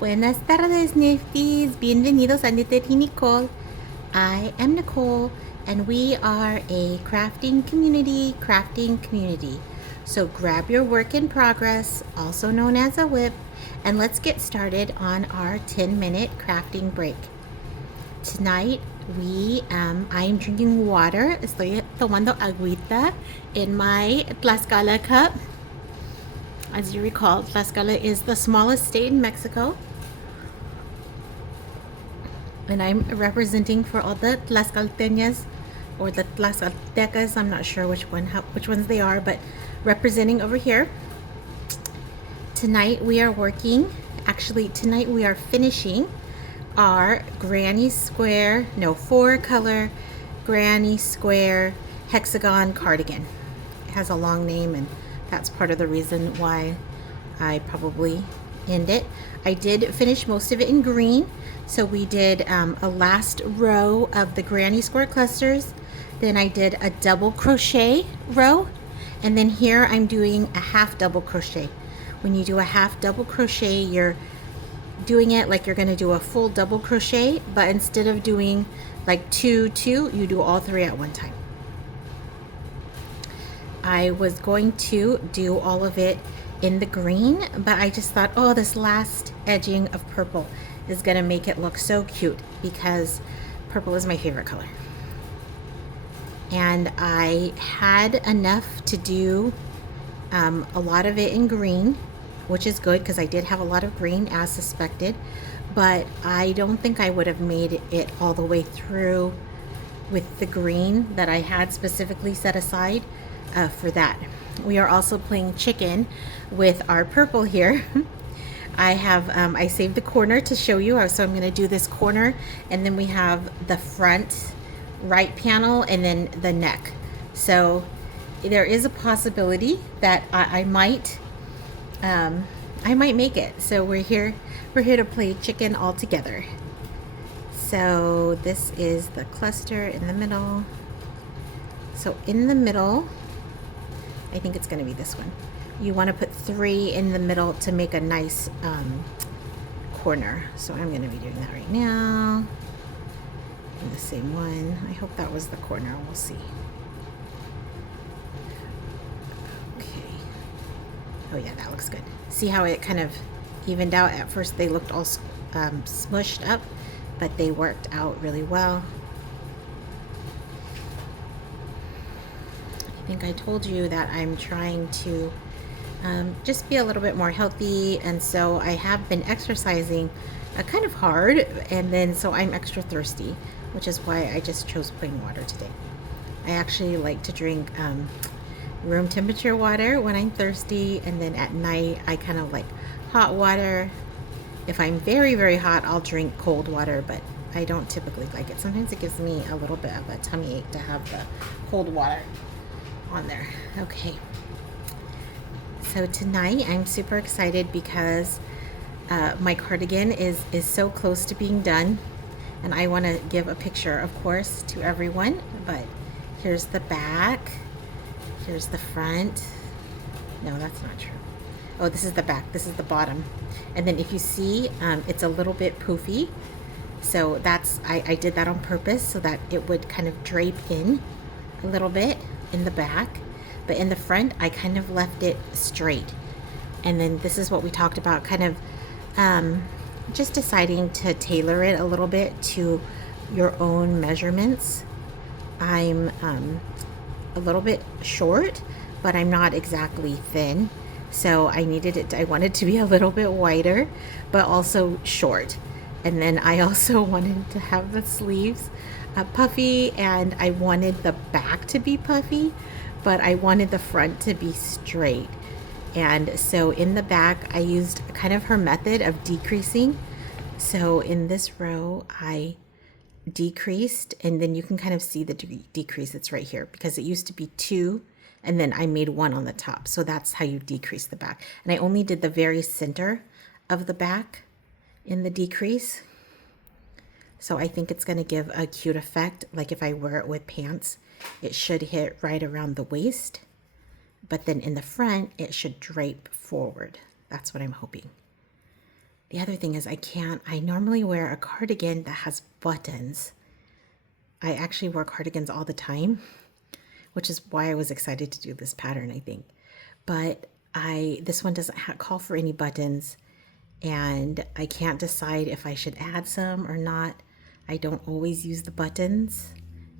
Buenas tardes, Nifties. Bienvenidos a kNitterieNicole. I am Nicole, and we are a crafting community. So grab your work in progress, also known as a whip, and let's get started on our 10-minute crafting break. Tonight, I am drinking water. Estoy tomando agüita in my Tlaxcala cup. As you recall, Tlaxcala is the smallest state in Mexico. And I'm representing for all the Tlaxcalteñas or the Tlaxcaltecas. I'm not sure which ones they are, but representing over here. Tonight we are tonight we are finishing our four color granny square hexagon cardigan. It has a long name, and that's part of the reason why I probably end it. I did finish most of it in green. So we did a last row of the granny square clusters. Then I did a double crochet row. And then here I'm doing a half double crochet. When you do a half double crochet, you're doing it like you're going to do a full double crochet, but instead of doing like two, you do all three at one time. I was going to do all of it in the green, but I just thought, oh, this last edging of purple is gonna make it look so cute because purple is my favorite color. And I had enough to do a lot of it in green, which is good because I did have a lot of green as suspected, but I don't think I would have made it all the way through with the green that I had specifically set aside for that. We are also playing chicken with our purple here. I saved the corner to show you, so I'm going to do this corner, and then we have the front right panel and then the neck. So there is a possibility that I might make it. So we're here to play chicken all together. So this is the cluster in the middle. So in the middle, I think it's going to be this one. You want to put 3 in the middle to make a nice corner. So I'm going to be doing that right now. And the same one. I hope that was the corner. We'll see. Okay. Oh yeah, that looks good. See how it kind of evened out? At first they looked all smushed up, but they worked out really well. I think I told you that I'm trying to just be a little bit more healthy, and so I have been exercising kind of hard, and then so I'm extra thirsty, which is why I just chose plain water today. I actually like to drink room temperature water when I'm thirsty, and then at night I kind of like hot water. If I'm very, very hot, I'll drink cold water, but I don't typically like it. Sometimes it gives me a little bit of a tummy ache to have the cold water on there. Okay. So tonight I'm super excited because my cardigan is so close to being done, and I want to give a picture, of course, to everyone. But here's the back, here's the front. No, that's not true. Oh, this is the back, this is the bottom. And then if you see, it's a little bit poofy. So I did that on purpose so that it would kind of drape in a little bit in the back. But in the front, I kind of left it straight. And then this is what we talked about, kind of just deciding to tailor it a little bit to your own measurements. I'm a little bit short, but I'm not exactly thin. So I wanted to be a little bit wider, but also short. And then I also wanted to have the sleeves puffy, and I wanted the back to be puffy, but I wanted the front to be straight. And so in the back, I used kind of her method of decreasing. So in this row, I decreased, and then you can kind of see the decrease. It's right here because it used to be 2, and then I made 1 on the top. So that's how you decrease the back. And I only did the very center of the back in the decrease. So I think it's going to give a cute effect. Like if I wear it with pants, it should hit right around the waist, but then in the front, it should drape forward. That's what I'm hoping. The other thing is I normally wear a cardigan that has buttons. I actually wear cardigans all the time, which is why I was excited to do this pattern, I think. But this one doesn't call for any buttons, and I can't decide if I should add some or not. I don't always use the buttons,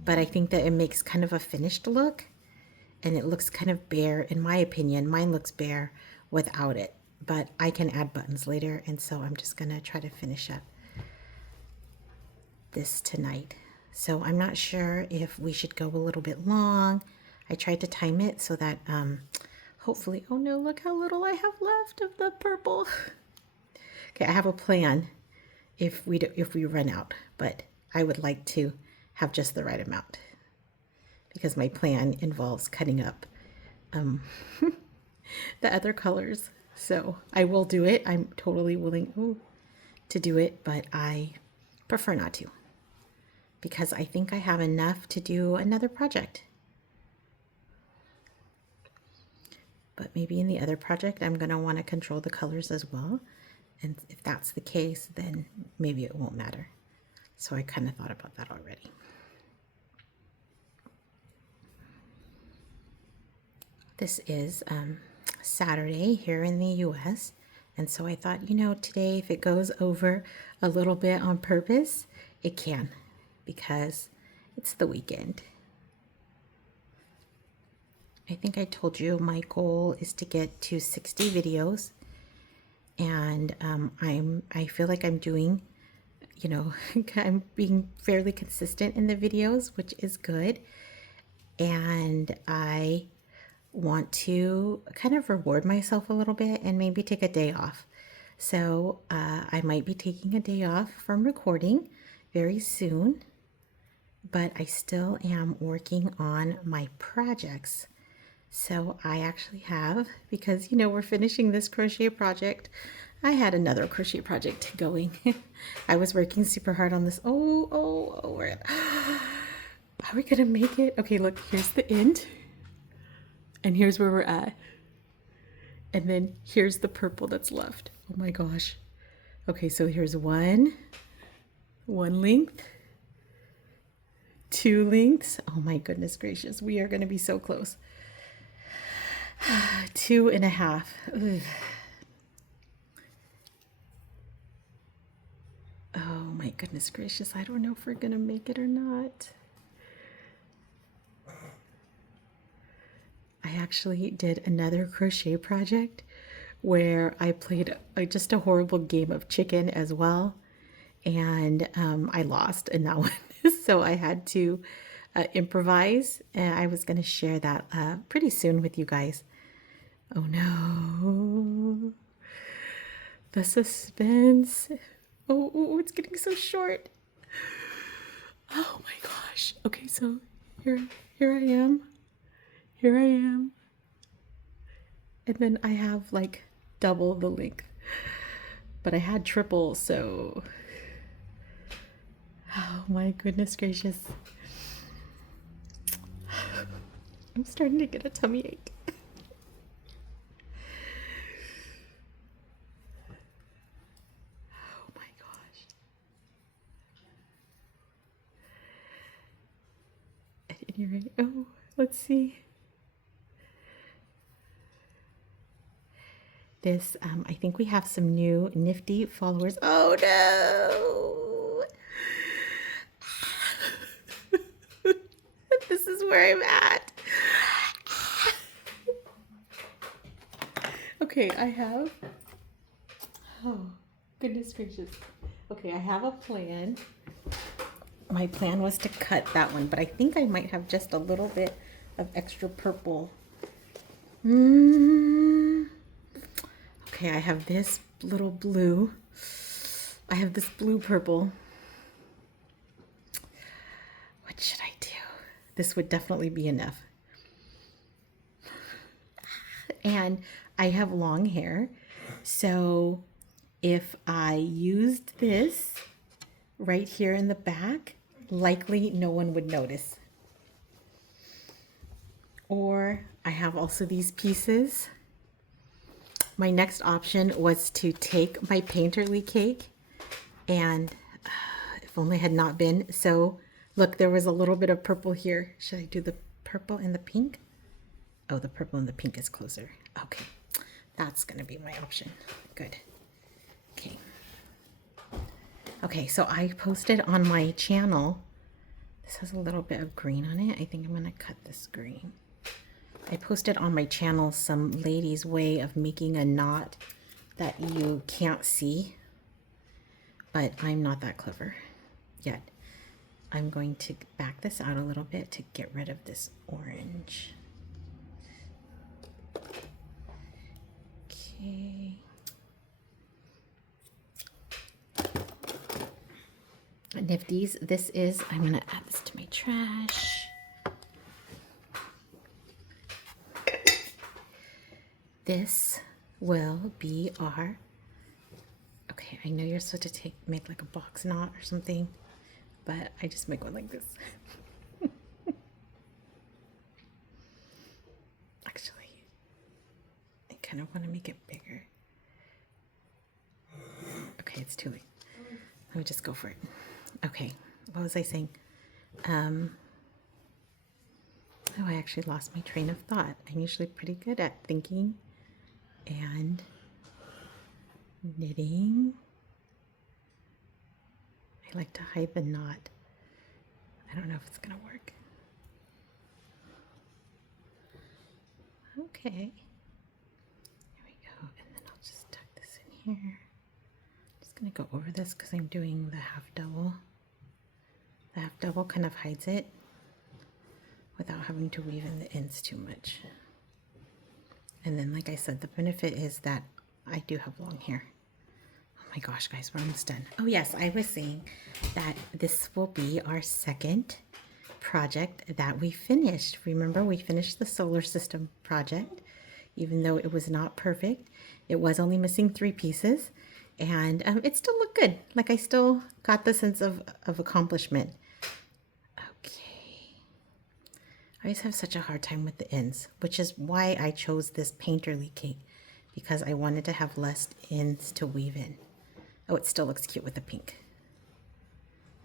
but I think that it makes kind of a finished look, and it looks kind of bare, in my opinion. Mine looks bare without it, but I can add buttons later, and so I'm just gonna try to finish up this tonight. So I'm not sure if we should go a little bit long. I tried to time it so that hopefully, oh no, look how little I have left of the purple. Okay, I have a plan if we run out, but I would like to have just the right amount because my plan involves cutting up the other colors. So I will do it. I'm totally willing to do it, but I prefer not to because I think I have enough to do another project. But maybe in the other project, I'm going to want to control the colors as well. And if that's the case, then maybe it won't matter. So I kind of thought about that already. This is Saturday here in the US. And so I thought, you know, today, if it goes over a little bit on purpose, it can, because it's the weekend. I think I told you my goal is to get to 60 videos, and I feel like I'm doing, you know, I'm being fairly consistent in the videos, which is good. And I want to kind of reward myself a little bit and maybe take a day off. So I might be taking a day off from recording very soon, but I still am working on my projects. So I actually have, because, you know, we're finishing this crochet project, I had another crochet project going. I was working super hard on this. Oh, are we gonna make it? Okay, look, here's the end. And here's where we're at. And then here's the purple that's left. Oh my gosh. Okay, so here's one length, 2 lengths. Oh my goodness gracious, we are gonna be so close. 2.5. Ugh. Oh my goodness gracious, I don't know if we're gonna make it or not. I actually did another crochet project where I played just a horrible game of chicken as well, and I lost in that one. So I had to improvise, and I was going to share that pretty soon with you guys. Oh no, the suspense. Oh, it's getting so short. Oh my gosh. Okay, so here I am. Here I am. And then I have like double the length. But I had triple, so... Oh my goodness gracious. I'm starting to get a tummy ache. Oh my gosh. At any rate, oh, let's see. This, I think we have some new Nifty followers. Oh no! This is where I'm at. Okay, I have, oh, goodness gracious. Okay, I have a plan. My plan was to cut that one, but I think I might have just a little bit of extra purple. Okay, I have this little blue. I have this blue purple. What should I do? This would definitely be enough. And I have long hair, so if I used this right here in the back, likely no one would notice. Or I have also these pieces. my next option was to take my painterly cake and if only had not been. So look, there was a little bit of purple here. Should I do the purple and the pink? Oh, the purple and the pink is closer. Okay, that's gonna be my option. Good. Okay. Okay, so I posted on my channel. This has a little bit of green on it. I think I'm gonna cut this green. I posted on my channel some lady's way of making a knot that you can't see, but I'm not that clever yet. I'm going to back this out a little bit to get rid of this orange. Okay. Nifties, this is, I'm gonna add this to my trash. This will be our, okay, I know you're supposed to make like a box knot or something, but I just make one like this. Actually, I kind of want to make it bigger. Okay, it's too late. Let me just go for it. Okay, what was I saying? Oh, I actually lost my train of thought. I'm usually pretty good at thinking and knitting. I like to hide the knot. I don't know if it's gonna work. Okay, here we go, and then I'll just tuck this in here. I'm just gonna go over this because I'm doing the half double. The half double kind of hides it without having to weave in the ends too much. And then, like I said, the benefit is that I do have long hair. Oh my gosh, guys, we're almost done. Oh yes, I was saying that this will be our second project that we finished. Remember, we finished the solar system project, even though it was not perfect. It was only missing 3 pieces, and it still looked good. Like I still got the sense of accomplishment. I always have such a hard time with the ends, which is why I chose this painterly cake, because I wanted to have less ends to weave in. Oh, it still looks cute with the pink.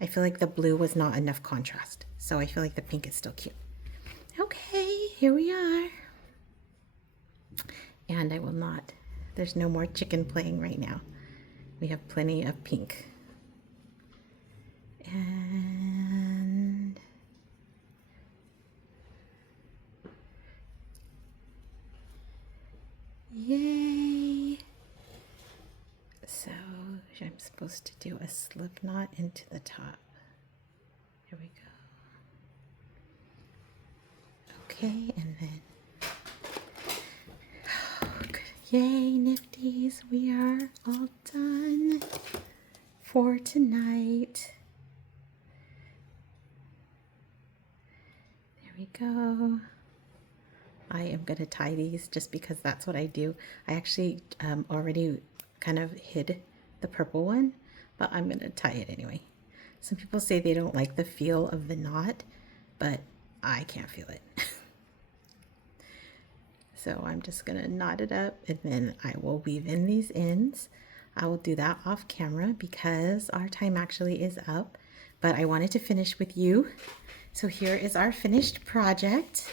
I feel like the blue was not enough contrast, so I feel like the pink is still cute. Okay, here we are. And I will not, there's no more chicken playing right now. We have plenty of pink. And yay! So I'm supposed to do a slip knot into the top. Here we go. Okay, and then, oh, good. Yay, Nifties, we are all done for tonight. There we go. I am going to tie these just because that's what I do. I actually already kind of hid the purple one, but I'm going to tie it anyway. Some people say they don't like the feel of the knot, but I can't feel it. So I'm just going to knot it up, and then I will weave in these ends. I will do that off camera because our time actually is up, but I wanted to finish with you. So here is our finished project.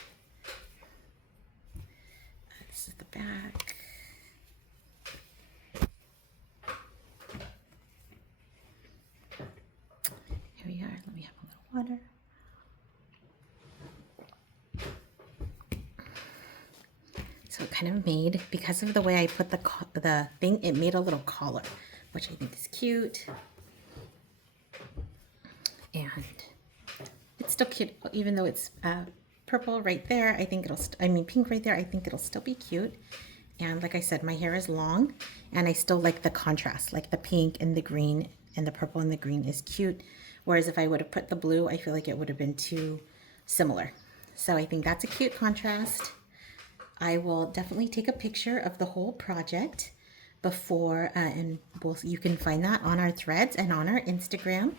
This is the back. Here we are. Let me have a little water. So it kind of made, because of the way I put the thing, it made a little collar, which I think is cute. And it's still cute, even though it's purple right there. I think pink right there. I think it'll still be cute. And like I said, my hair is long, and I still like the contrast, like the pink and the green and the purple and the green is cute. Whereas if I would have put the blue, I feel like it would have been too similar. So I think that's a cute contrast. I will definitely take a picture of the whole project before, and you can find that on our threads and on our Instagram.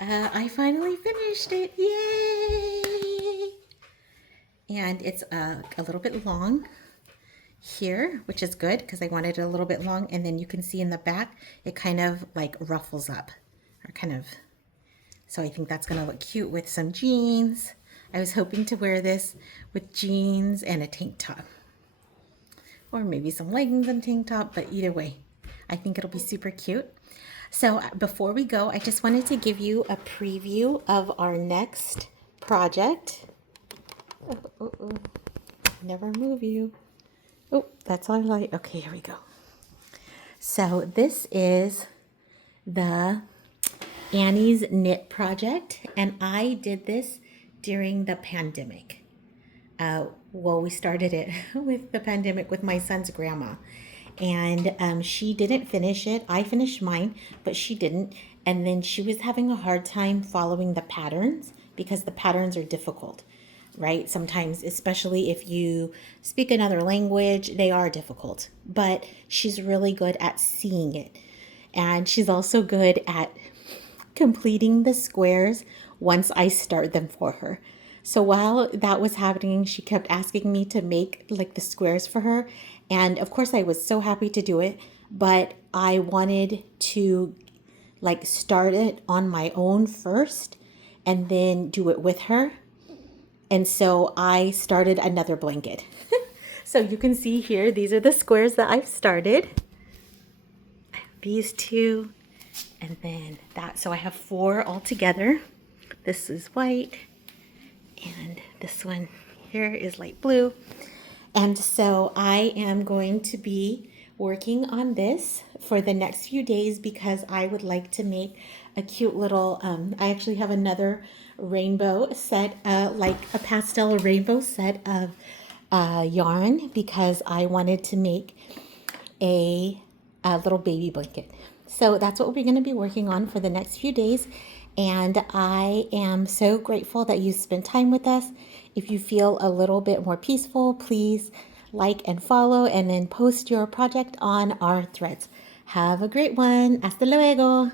I finally finished it, yay! And it's a little bit long. here, which is good because I wanted it a little bit long. And then you can see in the back, it kind of like ruffles up or kind of, so I think that's gonna look cute with some jeans. I was hoping to wear this with jeans and a tank top, or maybe some leggings and tank top, but either way, I think it'll be super cute. So before we go, I just wanted to give you a preview of our next project. Never move you. Oh, that's all I like. Okay, here we go. So this is the Annie's Knit project, and I did this during the pandemic. Well, we started it with the pandemic with my son's grandma, and she didn't finish it. I finished mine, but she didn't. And then she was having a hard time following the patterns because the patterns are difficult, right? Sometimes, especially if you speak another language, they are difficult, but she's really good at seeing it. And she's also good at completing the squares once I start them for her. So while that was happening, she kept asking me to make like the squares for her. And of course I was so happy to do it, but I wanted to like start it on my own first and then do it with her. And so I started another blanket. So you can see here, these are the squares that I've started. These two, and then that. So I have 4 all together. This is white, and this one here is light blue. And so I am going to be working on this for the next few days because I would like to make a cute little, I actually have another rainbow set, like a pastel rainbow set of yarn because I wanted to make a little baby blanket. So that's what we're going to be working on for the next few days. And I am so grateful that you spent time with us. If you feel a little bit more peaceful, please like and follow and then post your project on our threads. Have a great one. Hasta luego.